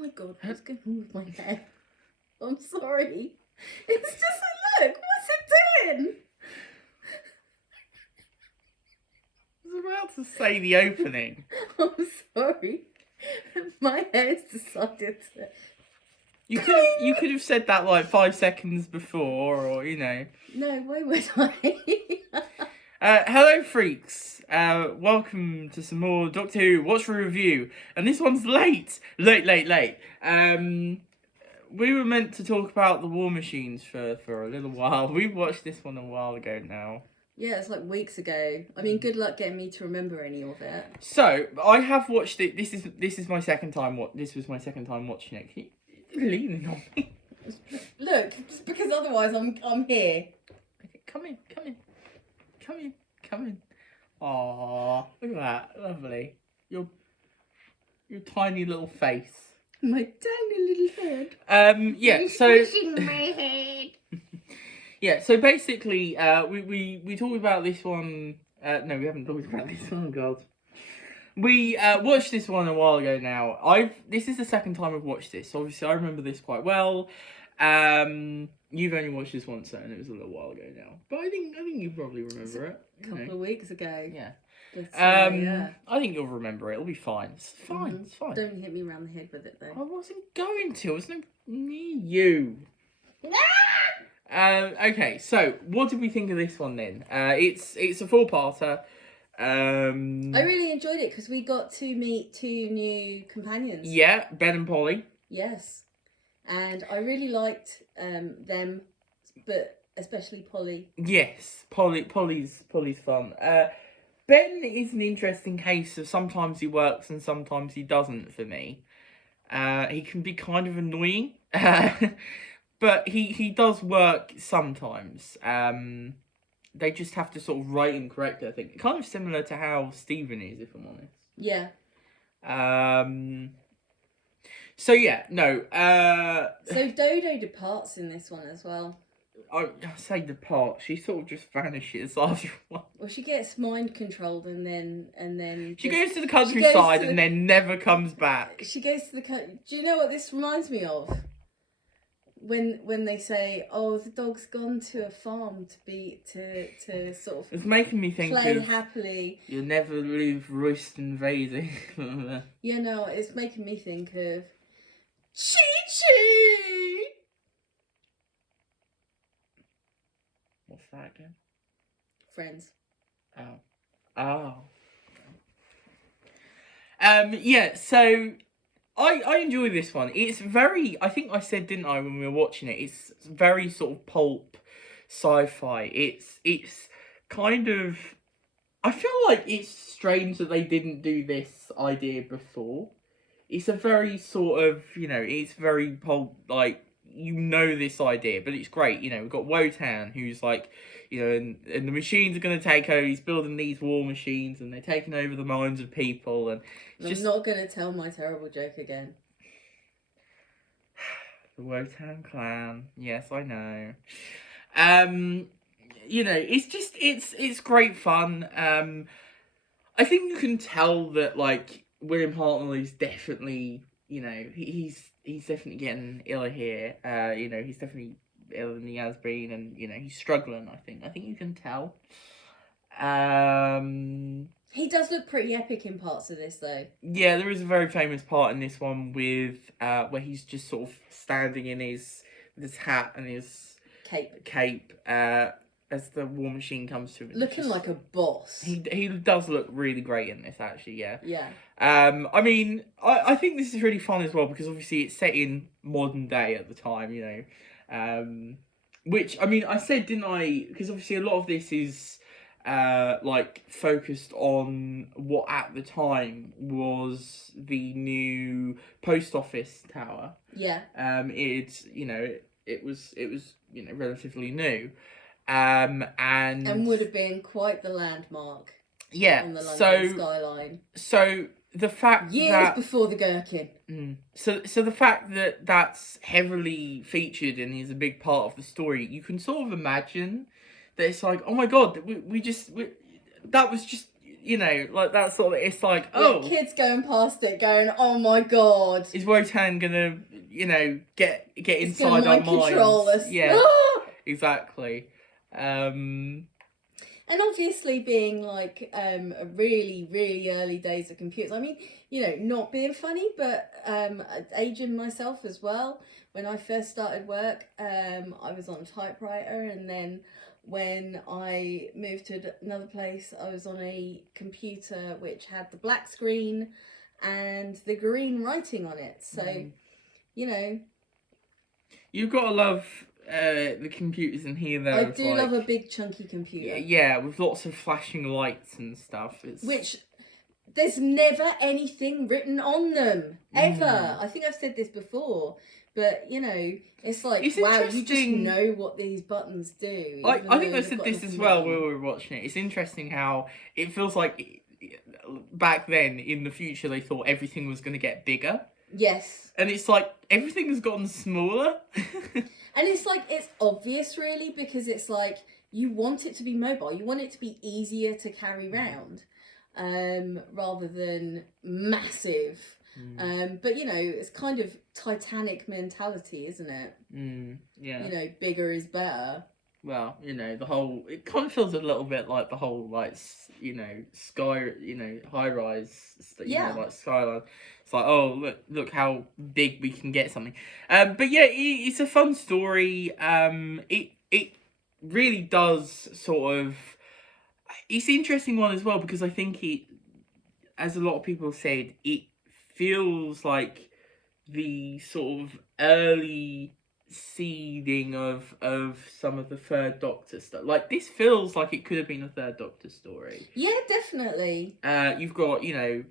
my God, what's going on with my hair? I'm sorry. It's just a look. What's it doing? I was about to say the opening. I'm sorry. My hair's decided to... You could have said that like 5 seconds before, or you know. No, why would I? Hello, freaks. Welcome to some more Doctor Who Watch Review, and this one's late. We were meant to talk about the War Machines for a little while. We watched this one a while ago now. Yeah, it's like weeks ago. I mean, good luck getting me to remember any of it. So I have watched it. This is my second time. This was my second time watching it. Can you leaning on me? Look, just because otherwise I'm here. Okay, come in. Aww, look at that, lovely. Your tiny little face. My tiny little head. Yeah. So. Squishing my head. Yeah. So basically, we talked about this one. No, we haven't talked about this one. God. We watched this one a while ago now. This is the second time I've watched this. So obviously, I remember this quite well. You've only watched this once, and it was a little while ago now. But I think you probably remember it. A couple of weeks ago. Yeah. But, yeah. I think you'll remember it. It'll be fine. It's fine. Mm-hmm. It's fine. Don't hit me around the head with it though. I wasn't going to. It's not near you. Okay. So, what did we think of this one then? It's a 4-parter. I really enjoyed it because we got to meet 2 new companions. Yeah, Ben and Polly. Yes, and I really liked them, but especially Polly. Yes, Polly's fun. Ben is an interesting case of sometimes he works and sometimes he doesn't for me. He can be kind of annoying, but he does work sometimes. They just have to sort of write him correctly, I think. Kind of similar to how Stephen is, if I'm honest. Yeah. So yeah, no. So Dodo departs in this one as well. I say depart. She sort of just vanishes after a while. Well, she gets mind controlled and then She goes to the countryside and then never comes back. She goes to the country. Do you know what this reminds me of? When they say, "Oh, the dog's gone to a farm to sort of," it's making me think play of happily. You'll never leave Royston Vasey. Yeah, no, it's making me think of Chi-Chi. What's that again? Friends. Oh. Yeah. So. I enjoy this one. It's very, I think I said, didn't I, when we were watching it, it's very sort of pulp sci-fi. It's kind of, I feel like it's strange that they didn't do this idea before. It's a very sort of, it's very pulp, like, this idea, but it's great. We've got Wotan, who's like, and the machines are going to take over. He's building these war machines, and they're taking over the minds of people. And I'm not going to tell my terrible joke again. The Wotan clan. Yes, I know. It's just it's great fun. I think you can tell that like William Hartnell is definitely he's definitely getting iller here. He's definitely iller than he has been, and he's struggling. I think you can tell. He does look pretty epic in parts of this, though. Yeah, there is a very famous part in this one with where he's just sort of standing in his hat and his cape as the war machine comes to him. Looking like a boss. He does look really great in this, actually. Yeah. Yeah. I mean, I think this is really fun as well because obviously it's set in modern day at the time, which, I mean, I said, didn't I? Because obviously a lot of this is like focused on what at the time was the new post office tower. Yeah. It was relatively new. And would have been quite the landmark. Yeah. On the London skyline. So the fact years before the Gherkin. So the fact that that's heavily featured and is a big part of the story, you can sort of imagine that it's like, oh my god, that was just you know, like that sort of, it's like, With kids going past it going, oh my god. is Wotan gonna, you know, get It's inside our mind control minds? us. Yeah, exactly. And obviously being like a really, really early days of computers. I mean, you know, not being funny, but aging myself as well. When I first started work, I was on a typewriter, and then when I moved to another place, I was on a computer which had the black screen and the green writing on it. So, you know. You've got to love the computers in here, though. I do love a big chunky computer. Yeah, with lots of flashing lights and stuff. Which there's never anything written on them ever. I think I've said this before, but you know, it's like, wow, you just know what these buttons do. I think I said this as well when we were watching it. It's interesting how it feels like back then in the future they thought everything was going to get bigger. Yes. And it's like everything has gotten smaller. And it's like, it's obvious really, because it's like you want it to be mobile. You want it to be easier to carry around rather than massive. But you know, it's kind of Titanic mentality, isn't it? Yeah. You know, bigger is better. Well, you know, it kind of feels a little bit like the whole, like, you know, high rise, you know, like skyline. It's like, oh, look how big we can get something. But yeah, it's a fun story. It really does sort of, it's an interesting one as well, because I think it, as a lot of people said, it feels like the sort of early seeding of some of the Third Doctor stuff. Like, this feels like it could have been a Third Doctor story. Yeah, definitely. You've got, you know,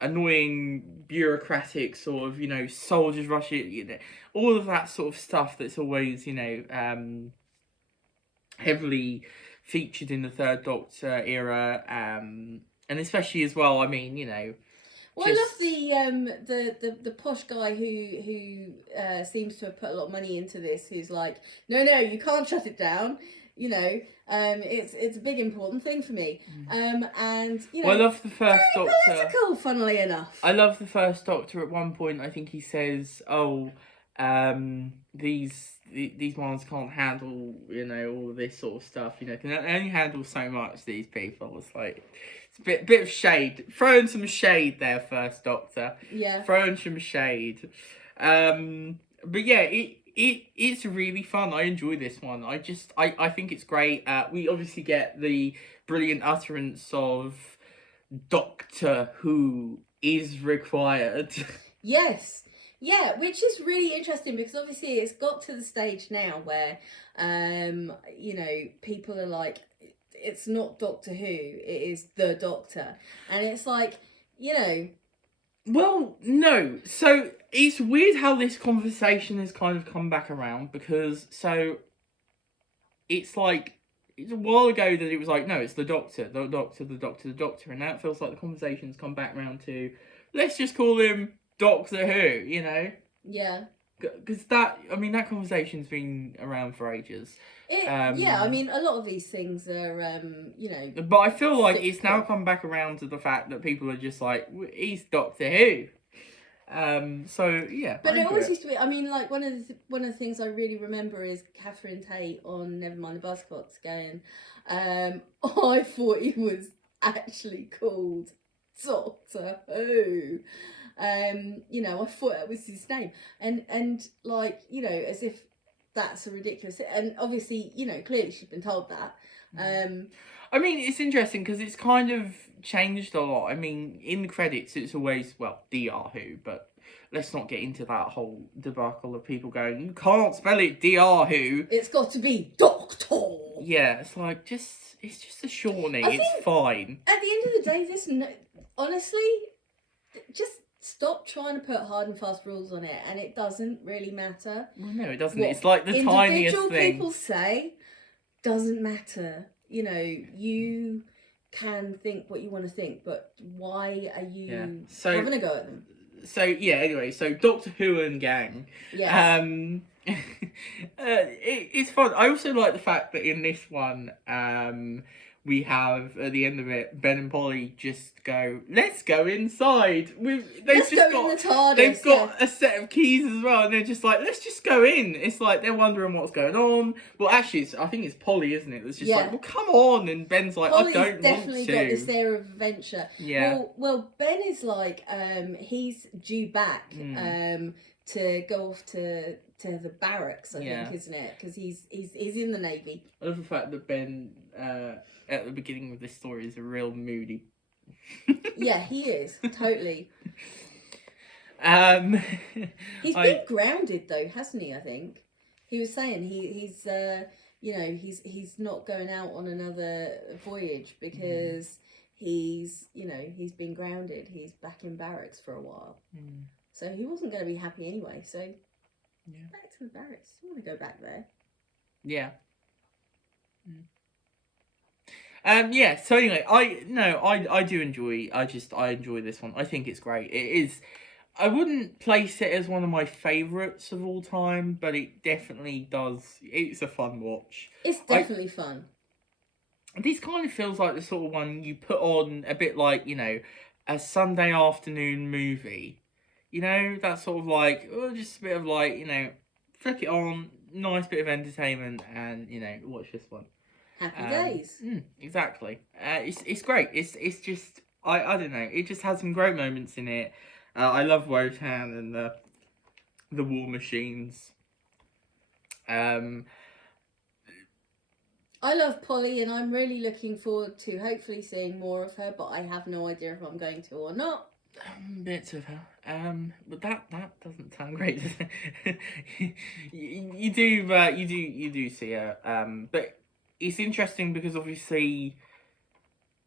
annoying bureaucratic sort of, you know, soldiers rushing, you know, all of that sort of stuff that's always, you know, heavily featured in the Third Doctor era, and especially as well, I mean, you know. Well, just... I love the posh guy who seems to have put a lot of money into this. Who's like, no, you can't shut it down. You know, it's a big important thing for me. And you know, well, I love the first Doctor. Political, funnily enough. I love the first Doctor. At one point, I think he says, "Oh, these ones can't handle, you know, all of this sort of stuff. You know, can only handle so much. These people." It's like, it's a bit of shade. Throwing some shade there, First Doctor. Yeah. Throwing some shade. But yeah, it's really fun. I enjoy this one. I think it's great. We obviously get the brilliant utterance of Doctor Who is required. Yes. Yeah, which is really interesting, because obviously it's got to the stage now where, you know, people are like, it's not Doctor Who, it is the Doctor. And it's like, you know... Well, no. So, it's weird how this conversation has kind of come back around, because, so, it's like, it's a while ago that it was like, no, it's the Doctor, the Doctor, the Doctor, the Doctor, and now it feels like the conversation's come back around to, let's just call him Doctor Who, you know? Yeah. Because that conversation's been around for ages. Yeah, I mean, a lot of these things are, you know... But I feel like it's now come back around to the fact that people are just like, he's Doctor Who. So, yeah. But it always used to be, I mean, like, one of the things I really remember is Catherine Tate on Nevermind the Buzzcocks going, I thought he was actually called Doctor Who. You know, I thought that was his name, and like, you know, as if that's a ridiculous, and obviously, you know, clearly she's been told that. I mean, it's interesting because it's kind of changed a lot. I mean, in the credits, it's always, well, Dr. Who, but let's not get into that whole debacle of people going, you can't spell it Dr. Who. It's got to be Doctor. Yeah, it's like, it's just a shortening. It's fine. At the end of the day, honestly, just stop trying to put hard and fast rules on it, and it doesn't really matter. Well, no, it doesn't. It's like the tiniest individual thing. People say doesn't matter. You know, you can think what you want to think, but why are you having a go at them? So yeah, anyway, so Doctor Who and gang. Yes. It's fun. I also like the fact that in this one, we have at the end of it, Ben and Polly just go, "Let's go inside." Let's go in the TARDIS. They've got a set of keys as well, and they're just like, "Let's just go in." It's like they're wondering what's going on. Well, actually, I think it's Polly, isn't it? That's just like, "Well, come on," and Ben's like, Polly's "I don't definitely want to." got this air of adventure. Yeah. Well, Ben is like, he's due back, to go off to the barracks, I think, isn't it? Because he's in the Navy. I love the fact that Ben, at the beginning of this story, is a real moody. Yeah, he is totally. He's been grounded though, hasn't he? I think he was saying he's he's not going out on another voyage because he's been grounded. He's back in barracks for a while. So he wasn't going to be happy anyway. So back to the barracks. I want to go back there. Yeah. So anyway, I do enjoy. I enjoy this one. I think it's great. It is. I wouldn't place it as one of my favourites of all time, but it definitely does. It's a fun watch. It's definitely fun. This kind of feels like the sort of one you put on a bit like, a Sunday afternoon movie. That sort of like, just a bit of like, flick it on, nice bit of entertainment, and, watch this one. Happy days. Exactly. It's great. It's just, I don't know, it just has some great moments in it. I love Wotan and the war machines. I love Polly, and I'm really looking forward to hopefully seeing more of her, but I have no idea if I'm going to or not. Bits of her. But that doesn't sound great, does it? you do see her. But it's interesting because obviously,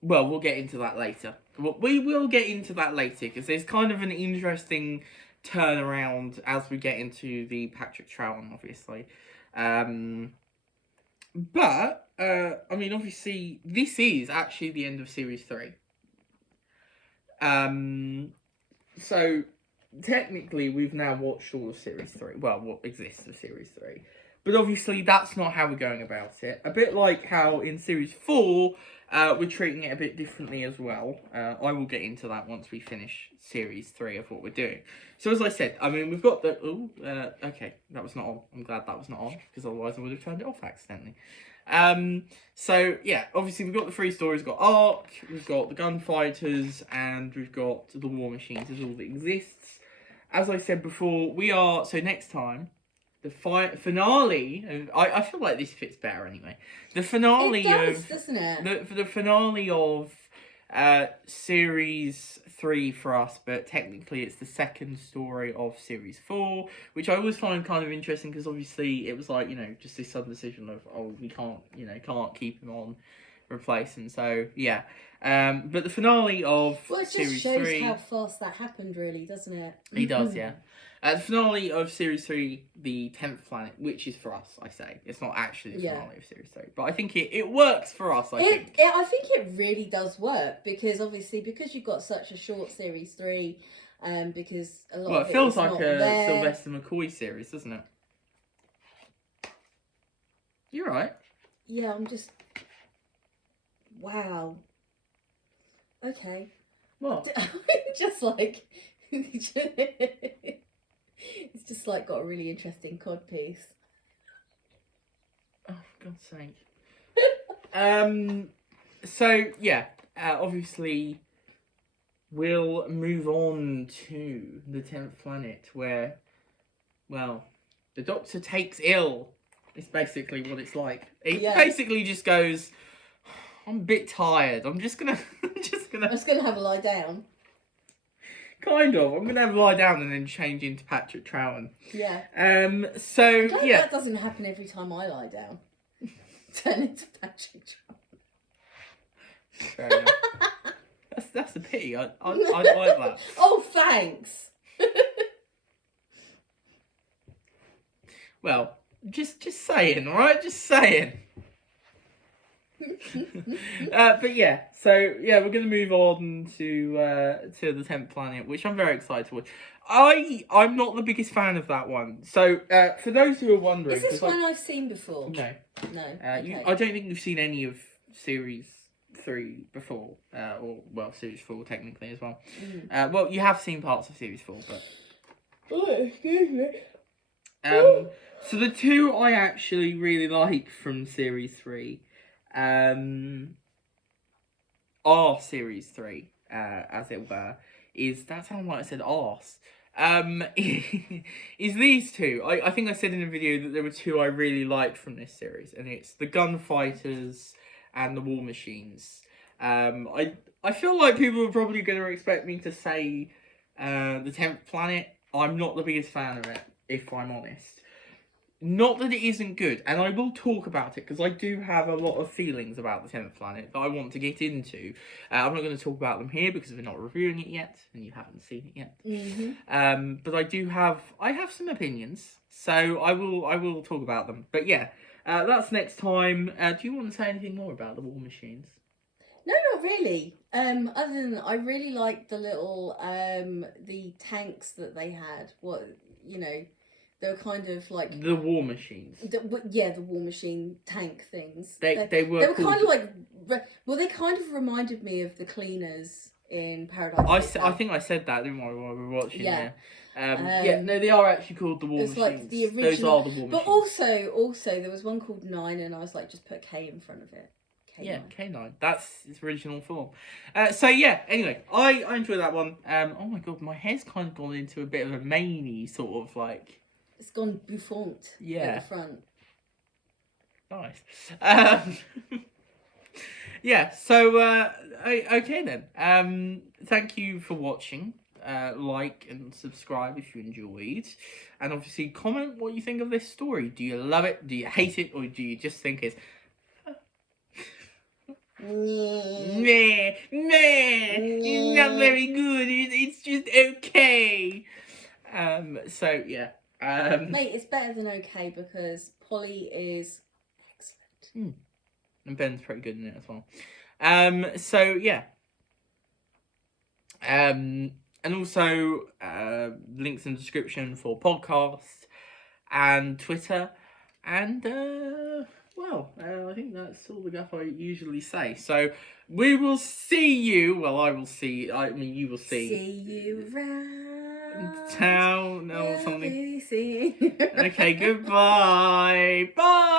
well, we'll get into that later. We will get into that later because there's kind of an interesting turnaround as we get into the Patrick Troughton, obviously. But I mean, obviously, this is actually the end of series 3. So technically we've now watched all of series 3. Well, what exists of series 3. But obviously that's not how we're going about it. A bit like how in series 4, we're treating it a bit differently as well. I will get into that once we finish series 3 of what we're doing. So as I said, I mean, we've got the... okay, that was not on. I'm glad that was not on, because otherwise I would have turned it off accidentally. So yeah, obviously we've got the 3 stories, we've got Ark, we've got the Gunfighters, and we've got the War Machines is all that exists. As I said before, so next time, the finale, I feel like this fits better anyway. The finale doesn't it? The finale of series 3 for us, but technically it's the second story of series 4, which I always find kind of interesting because obviously it was like, just this sudden decision of, we can't keep him on, replace him. So yeah, but the finale of series 3. Well, it just shows how fast that happened, really, doesn't it? He does, yeah. The finale of series 3, the 10th planet, which is for us, I say. It's not actually the finale of series 3, but I think it works for us. I think it really does work because you've got such a short series 3, because a lot of it feels like a Sylvester McCoy series, doesn't it? You're right. Yeah, I'm just... Wow. Okay. What? Just like... It's just like got a really interesting cod piece. Oh, for God's sake. So yeah, obviously we'll move on to the 10th planet where, well, the Doctor takes ill. It's basically what it's like. It basically just goes, I'm a bit tired. I'm just gonna have a lie down. Kind of. I'm going to have a lie down and then change into Patrick Troughton. Yeah. So, yeah. That doesn't happen every time I lie down. Turn into Patrick Troughton. Fair enough. That's a pity. I'd like that. Oh, thanks. Well, just saying, alright? Just saying. But yeah, so yeah, we're gonna move on to the 10th planet, which I'm very excited to watch. I'm not the biggest fan of that one. So for those who are wondering, is this one I've seen before? No. Okay. I don't think you've seen any of series 3 before, series 4 technically as well. Mm. Well, you have seen parts of series 4, but Oh, excuse me. so the 2 I actually really like from series 3, are series 3, as it were. That sounds like I said arse. Is these 2. I think I said in a video that there were 2 I really liked from this series, and it's the gunfighters and the war machines. I feel like people are probably going to expect me to say the 10th Planet. I'm not the biggest fan of it, if I'm honest. Not that it isn't good, and I will talk about it because I do have a lot of feelings about the 10th Planet that I want to get into. I'm not going to talk about them here because we're not reviewing it yet, and you haven't seen it yet. Mm-hmm. But I have some opinions, so I will talk about them. But yeah, that's next time. Do you want to say anything more about the War Machines? No, not really. Other than I really liked the little the tanks that they had. They were kind of like the War Machines. the War Machine tank things. They were kind of like they kind of reminded me of the cleaners in Paradise. I think I said that, didn't I, while we were watching? Yeah. No, they are actually called the War Machines. Like the original. Those are the War Machines. But also there was one called 9, and I was like, just put K in front of it. K9. Yeah, K9. That's its original form. So yeah, anyway, I enjoyed that one. Oh my god, my hair's kind of gone into a bit of a maney sort of like. It's gone bouffant at the front. Nice. Yeah, so okay then. Thank you for watching. Like and subscribe if you enjoyed, and obviously comment what you think of this story. Do you love it? Do you hate it? Or do you just think it's it's not very good. It's just okay. So yeah. Mate, it's better than okay because Polly is excellent. And Ben's pretty good in it as well. So yeah. And also links in the description for podcast and Twitter, and I think that's all the guff I usually say. So we will see you. Well, I will see. I mean, you will see. See you around town or something. Okay, Okay, goodbye. Bye.